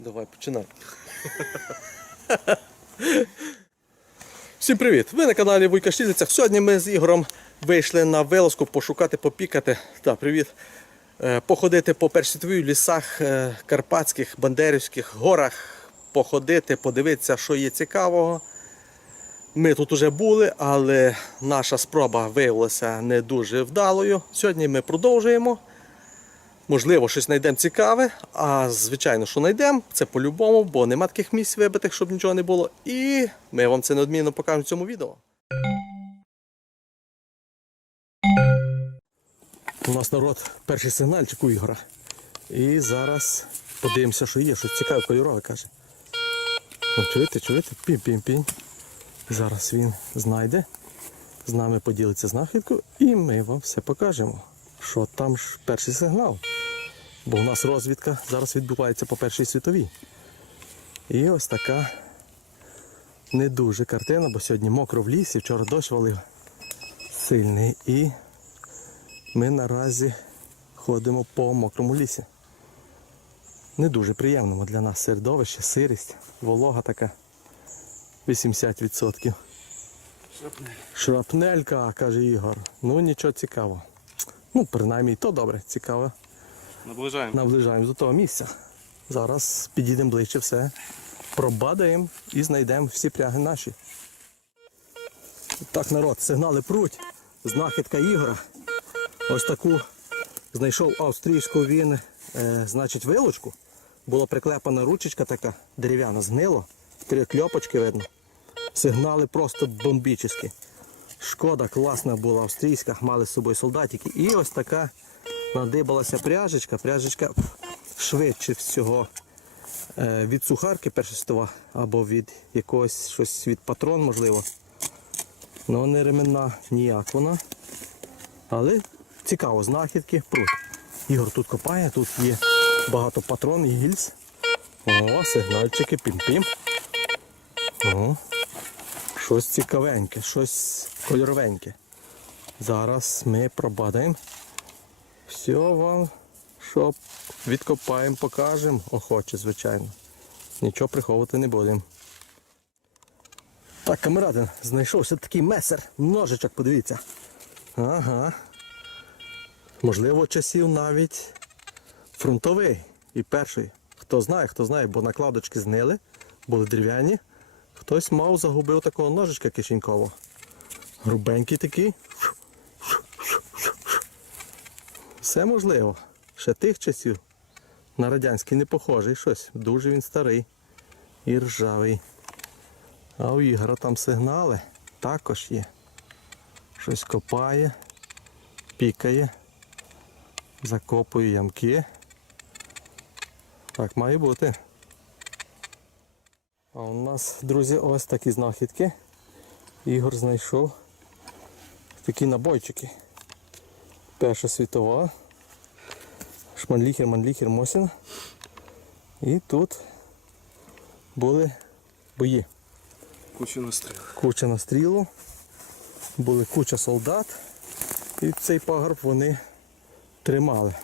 Давай, починай. Всім привіт! Ви на каналі Вуйка Штільницях. Сьогодні ми з Ігорем вийшли на вилазку пошукати, попікати. Так, привіт. Е, Походити по першосвітовій лісах е, карпатських, бандерівських горах, походити, подивитися, що є цікавого. Ми тут уже були, але наша спроба виявилася не дуже вдалою. Сьогодні ми продовжуємо. Можливо, щось знайдемо цікаве, а звичайно, що знайдемо, це по-любому, бо нема таких місць вибитих, щоб нічого не було. І ми вам це неодмінно покажемо в цьому відео. У нас народ перший сигнальчик у Ігора. І зараз подивимося, що є, щось цікаве кольорове каже. О, чуєте, чуєте? Пінь-пінь-пінь. Зараз він знайде, з нами поділиться знахідкою, і ми вам все покажемо. Що там ж перший сигнал. Бо у нас розвідка зараз відбувається по першій світовій. І ось така не дуже картина, бо сьогодні мокро в лісі, вчора дощ валив сильний. І ми наразі ходимо по мокрому лісі. Не дуже приємному для нас середовище, сирість, волога така 80%. Шрапнелька, каже Ігор. Ну нічого цікавого. Ну, принаймні, то добре, цікаво. Наближаємо. Наближаємо до того місця. Зараз підійдемо ближче все. Пробадаємо і знайдемо всі пряги наші. Так, народ, сигнали пруть. Знахідка Ігора. Ось таку знайшов австрійську він, е, значить, вилочку. Була приклепана ручечка така дерев'яна, згнило. Три кльопочки видно. Сигнали просто бомбічні. Шкода класна була австрійська, мали з собою солдатики. І ось така надибалася пряжечка. Пряжечка швидше всього е, від сухарки першостова або від якогось щось від патрон, можливо. Ну не ременна ніяк вона. Але цікаво, знахідки пруть. Ігор тут копає, тут є багато патрон і гільз. О, сигнальчики, пім-пім. О, щось цікавеньке, щось кольоровеньке. Зараз ми пробадаємо. Все вам, що відкопаємо, покажемо. Охоче, звичайно. Нічого приховувати не будемо. Так, камерадин, знайшовся такий месер, ножичок, подивіться. Ага. Можливо, часів навіть фронтовий і перший. Хто знає, хто знає, бо накладочки знили, були дерев'яні. Хтось мав, загубив такого ножичка кишенькового. Грубенький такий. Все можливо. Ще тих часів. На радянський не похожий щось. Дуже він старий і ржавий. А у Ігора там сигнали також є. Щось копає, пікає, закопує ямки. Так має бути. А у нас, друзі, ось такі знахідки. Ігор знайшов такі набойчики. Перша світова. Шманліхер, манліхер, Мосін. І тут були бої. Кучу настріл. Куча настрілу, були куча солдат. І цей пагорб вони тримали.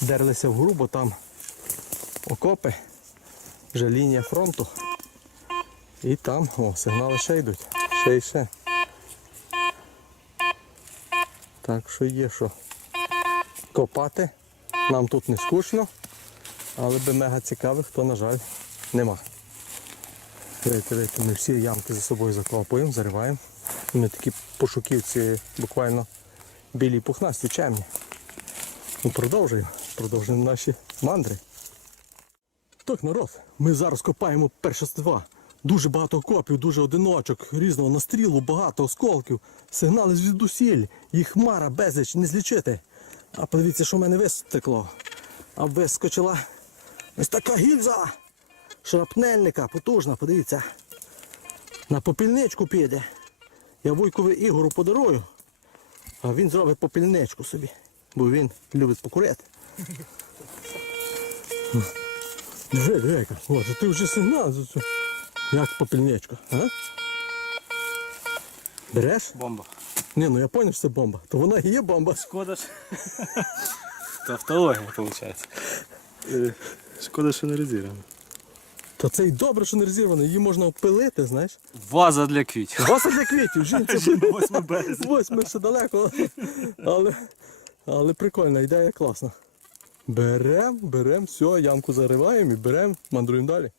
Дерлися вгору, бо там окопи, вже лінія фронту. І там, о, сигнали ще йдуть. Ще і ще. Так що є що копати. Нам тут не скучно, але би мега цікавих, то, на жаль, нема. Дивіться, дивіться, ми всі ямки за собою закопуємо, зариваємо. Ми такі пошуківці буквально білі пухнасті чемні. Ну, продовжуємо. Продовжуємо наші мандри. Так, народ, ми зараз копаємо першоства. Дуже багато копів, дуже одиночок, різного настрілу, багато осколків, сигнали звідусіль, їх хмара, безліч, не злічити. А подивіться, що в мене вистекло. А вискочила ось така гільза шрапнельника, потужна, подивіться. На попільничку піде. Я вуйкові Ігору подарую, а він зробить попільничку собі, бо він любить покурити. Диви, диви, ти вже сигнал. за це. Як попільничка, а? Береш? Бомба. Ні, ну я зрозумів, що це бомба. То вона і є бомба. Шкода ж. Тавтологія, виходить. Шкода, що не розірвано. То це й добре, що не розірвано, її можна опилити, знаєш. Ваза для квітів. Васа для квітів, жінці. 8 березня. Восьми ще далеко. Але, але прикольна ідея класна. Берем, берем, все, ямку зариваємо і берем, мандруємо далі.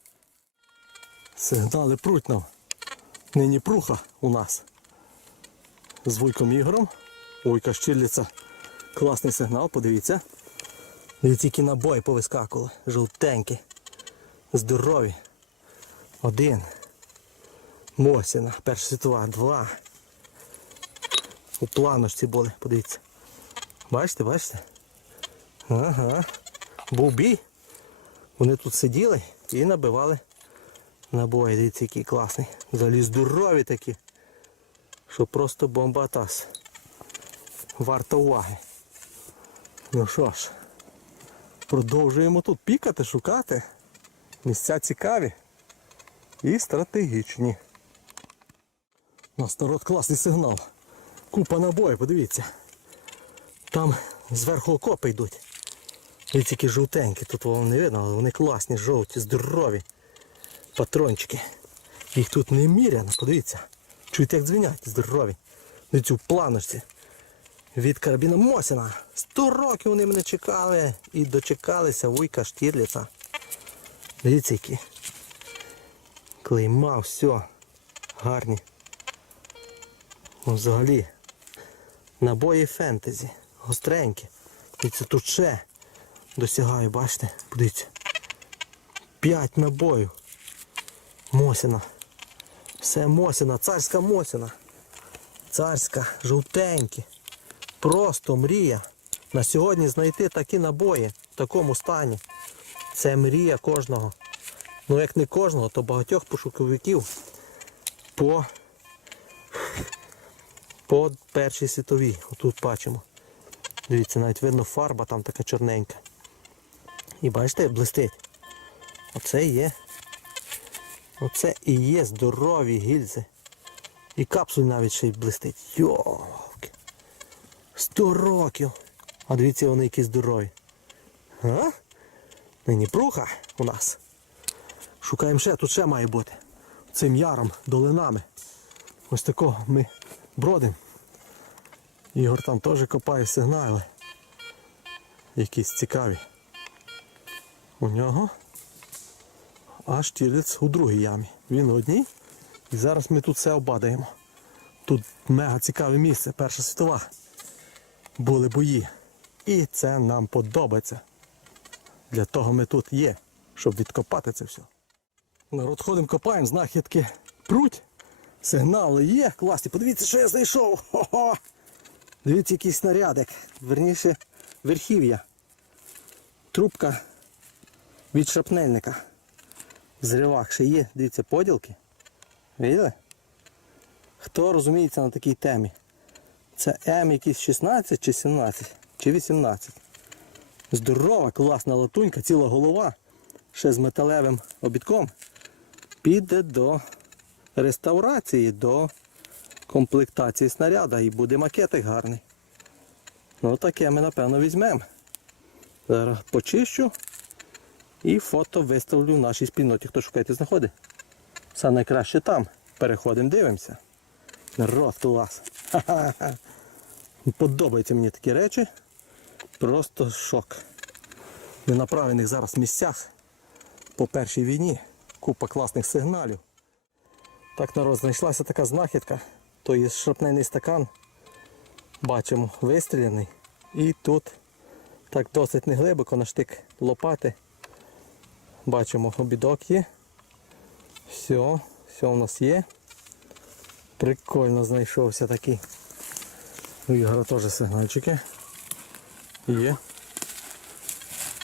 Сигнали пруть нам. Нині пруха у нас. З Вуйком Ігорем. Вуйка Щирліця. Класний сигнал, подивіться. Дивіться, які набої повискакували. Жовтенькі. Здорові. Один. Мосіна. Перша світова. Два. У планочці були, подивіться. Бачите, бачите? Ага. Був бій. Вони тут сиділи і набивали набої. Дивіться, який класний. Взагалі здорові такі. Що просто бомба атас. Варто уваги. Ну що ж, продовжуємо тут пікати, шукати. Місця цікаві і стратегічні. У нас народ класний сигнал. Купа набоїв, подивіться. Там зверху окопи йдуть. Дивіться, які жовтенькі, тут вам не видно, але вони класні, жовті, здорові. Патрончики. Їх тут неміряно, подивіться. Чуєте, як дзвенять, здорові. Дивіться, в планочці. Від карабіна Мосіна. Сто років вони мене чекали і дочекалися вуйка Штірліца. Дивіться, які. Клейма, все. Гарні. Ну, взагалі. Набої фентезі. Гостренькі. І це тут ще досягаю, бачите? Подивіться. П'ять набоїв. Мосіна. Все Мосіна, царська Мосіна. Царська, жовтенькі. Просто мрія. На сьогодні знайти такі набої в такому стані. Це мрія кожного. Ну як не кожного, то багатьох пошуковиків по по Першій світовій. Отут бачимо. Дивіться, навіть видно фарба там така чорненька. І бачите, блистить. Оце є. Оце і є здорові гільзи. І капсуль навіть ще й блистить. Йолки. Сто років. А дивіться, вони які здорові. А? Нині пруха у нас. Шукаємо ще, тут ще має бути. Цим яром, долинами. Ось такого ми бродимо. Ігор там теж копає сигнали. Якісь цікаві. У нього аж тілець у другій ямі. Він одній. І зараз ми тут все обадаємо. Тут мега цікаве місце, Перша світова. Були бої. І це нам подобається. Для того ми тут є, щоб відкопати це все. Народ ходимо, копаємо, знахідки пруть. Сигнали є, класні. Подивіться, що я знайшов. Хо-хо! Дивіться, який снарядик. Верніше, верхів'я. Трубка від шрапнельника. В зривах ще є, дивіться, поділки. Виділи? Хто розуміється на такій темі? Це М якийсь 16 чи 17 чи 18. Здорова, класна латунька, ціла голова. Ще з металевим обідком. Піде до реставрації, до комплектації снаряда і буде макетик гарний. Ну таке ми напевно візьмемо. Зараз почищу і фото виставлю в нашій спільноті. Хто шукає, знаходить. Саме найкраще там. Переходимо, дивимося. Народ клас. Ха-ха-ха. Подобаються мені такі речі. Просто шок. Ми на правильних зараз місцях по першій війні. Купа класних сигналів. Так, народ, знайшлася така знахідка. То є шрапнельний стакан. Бачимо, вистріляний. І тут так досить неглибоко на штик лопати. Бачимо, обідок є. Все, все у нас є. Прикольно знайшовся такий. У Ігора теж сигнальчики. Є.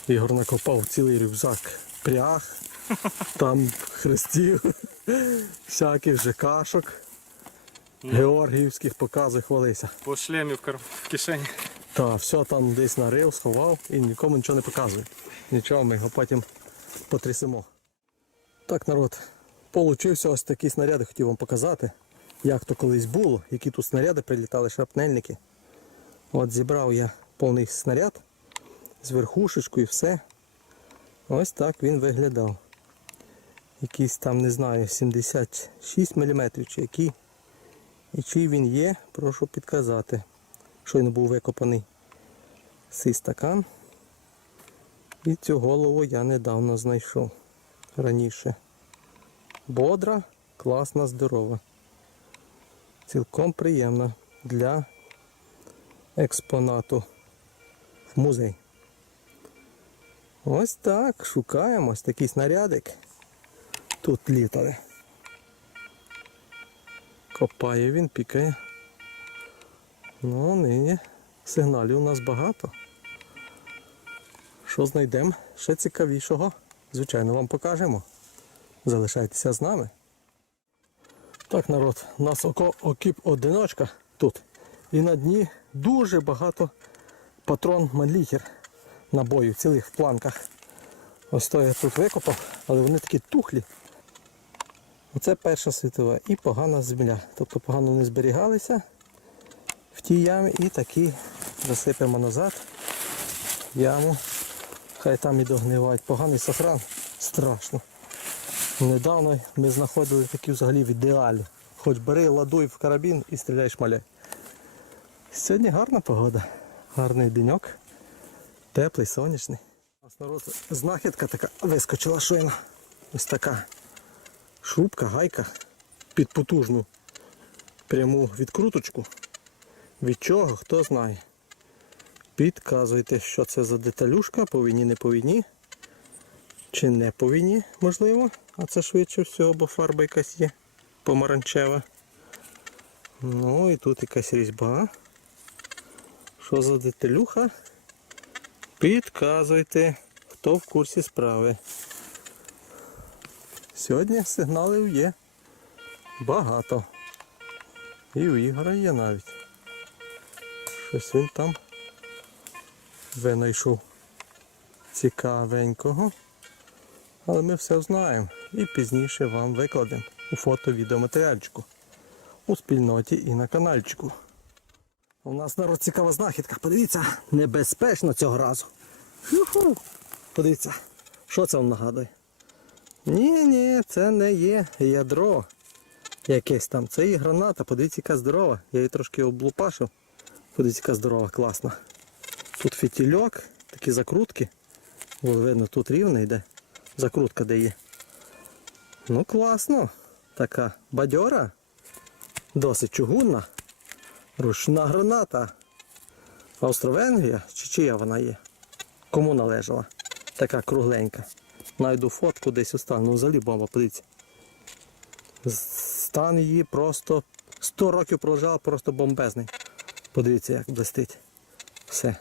Ігор накопав цілий рюкзак пряг, там хрестів, всяких ЖКшок, георгіївських показує, хвалися. По шлемі в, кишені. Та все там десь нарив, сховав і нікому нічого не показує. Нічого, ми його потім потрясемо. Так, народ, получився ось такий снаряд, хотів вам показати, як то колись було, які тут снаряди прилітали, шрапнельники. От зібрав я повний снаряд з верхушечкою і все. Ось так він виглядав. Якийсь там, не знаю, 76 мм чи який. І чий він є, прошу підказати. Щойно був викопаний цей стакан. І цю голову я недавно знайшов раніше. Бодра, класна, здорова. Цілком приємна для експонату в музей. Ось так, шукаємо ось такий снарядик. Тут літали. Копає він, пікає. Ну, нині сигналів у нас багато. Що знайдемо ще цікавішого? Звичайно, вам покажемо. Залишайтеся з нами. Так, народ, у нас око, окіп одиночка тут. І на дні дуже багато патрон Манліхер набою, цілих в планках. Ось то я тут викопав, але вони такі тухлі. Оце перша світова і погана земля. Тобто погано не зберігалися в тій ямі і такі засипемо назад яму. Хай там і догнивають. Поганий сафран страшно. Недавно ми знаходили такі взагалі в ідеалі. Хоч бери, ладуй в карабін і стріляй шмаляй. Сьогодні гарна погода. Гарний деньок. Теплий, сонячний. У народ знахідка така вискочила щойно. Ось така шрубка, гайка під потужну пряму відкруточку. Від чого, хто знає. Підказуйте, що це за деталюшка, по війні, не по війні. Чи не по війні, можливо. А це швидше всього, бо фарба якась є помаранчева. Ну і тут якась різьба. Що за деталюха? Підказуйте, хто в курсі справи. Сьогодні сигналів є багато. І у Ігора є навіть. Щось він там винайшов цікавенького. Але ми все знаємо і пізніше вам викладемо у фото-відеоматеріальчику у спільноті і на каналчику. У нас народ цікава знахідка. Подивіться, небезпечно цього разу. Ху-ху. Подивіться, що це вам нагадує? Ні, ні, це не є ядро якесь там. Це і граната, подивіться, яка здорова. Я її трошки облупашив. Подивіться, яка здорова, класна. Тут фітільок, такі закрутки. О, видно, тут рівно йде. Закрутка де є. Ну класно. Така бадьора. Досить чугунна. Ручна граната. Австро-Венгрія, чи чия вона є? Кому належала? Така кругленька. Найду фотку десь остану. Ну, взагалі бомба, подивіться. Стан її просто 100 років пролежав, просто бомбезний. Подивіться, як блистить. Все.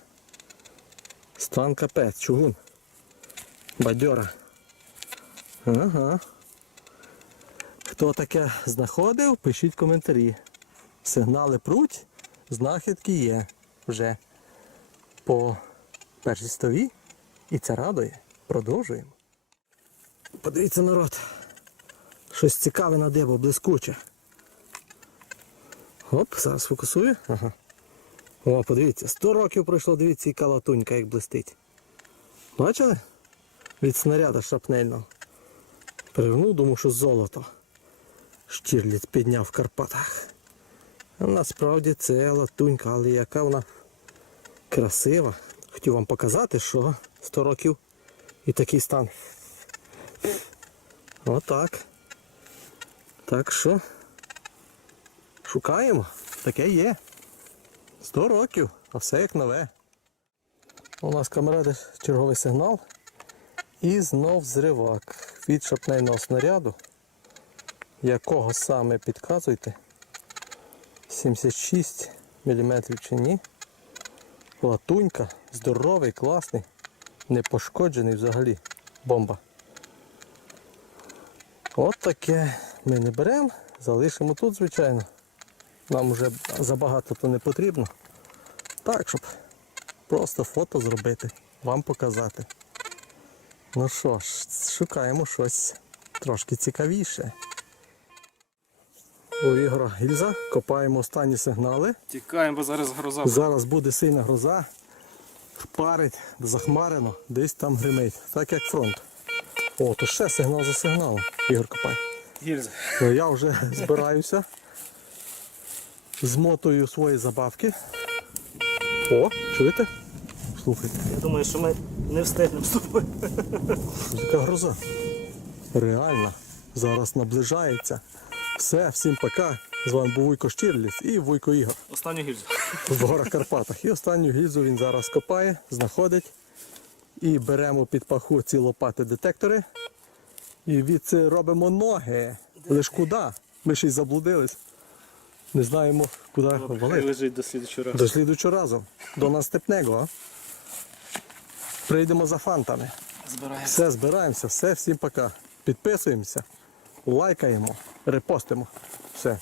Стан капець, чугун. Бадьора. Ага. Хто таке знаходив, пишіть коментарі. Сигнали пруть, знахідки є вже по першій стові. І це радує. Продовжуємо. Подивіться, народ. Щось цікаве на дебо, блискуче. Оп, зараз фокусую. Ага. О, подивіться, 100 років пройшло, дивіться, яка латунька як блистить. Бачили? Від снаряда шрапнельного. Перевернув, думав, що золото. Штірліц підняв в Карпатах. А насправді це латунька, але яка вона красива. Хотів вам показати, що 100 років і такий стан. Отак. Так що шукаємо. Таке є. 100 років, а все як нове. У нас камеради черговий сигнал. І знов зривак від шапнельного снаряду. Якого саме підказуйте? 76 мм чи ні. Латунька, здоровий, класний, не пошкоджений взагалі. Бомба. От таке ми не беремо, залишимо тут, звичайно. Нам вже забагато то не потрібно. Так, щоб просто фото зробити, вам показати. Ну що ж, шукаємо щось трошки цікавіше. У Ігора гільза, копаємо останні сигнали. Тікаємо, бо зараз гроза. Зараз буде сильна гроза. парить, захмарено, десь там гримить, так як фронт. О, то ще сигнал за сигналом. Ігор Копай. Гільза. Ну, я вже збираюся. Змотую свої забавки. О, чуєте? Слухайте, Я думаю, що ми не встигнемо з тобою. яка гроза. Реально. Зараз наближається. Все, всім пока. З вами був Вуйко Штірліц і Вуйко Ігор. Останню гільзу. в горах Карпатах. І останню гільзу він зараз копає, знаходить. І беремо під паху ці лопати детектори. І від це робимо ноги. Лиш куди? Ми ще й заблудились. Не знаємо, куди валити. лежить до слідчого разу. До слідучого разу. До наступного. Прийдемо за фантами. Збираємося. Все, збираємося, все, всім пока. Підписуємося, лайкаємо, репостимо. Все.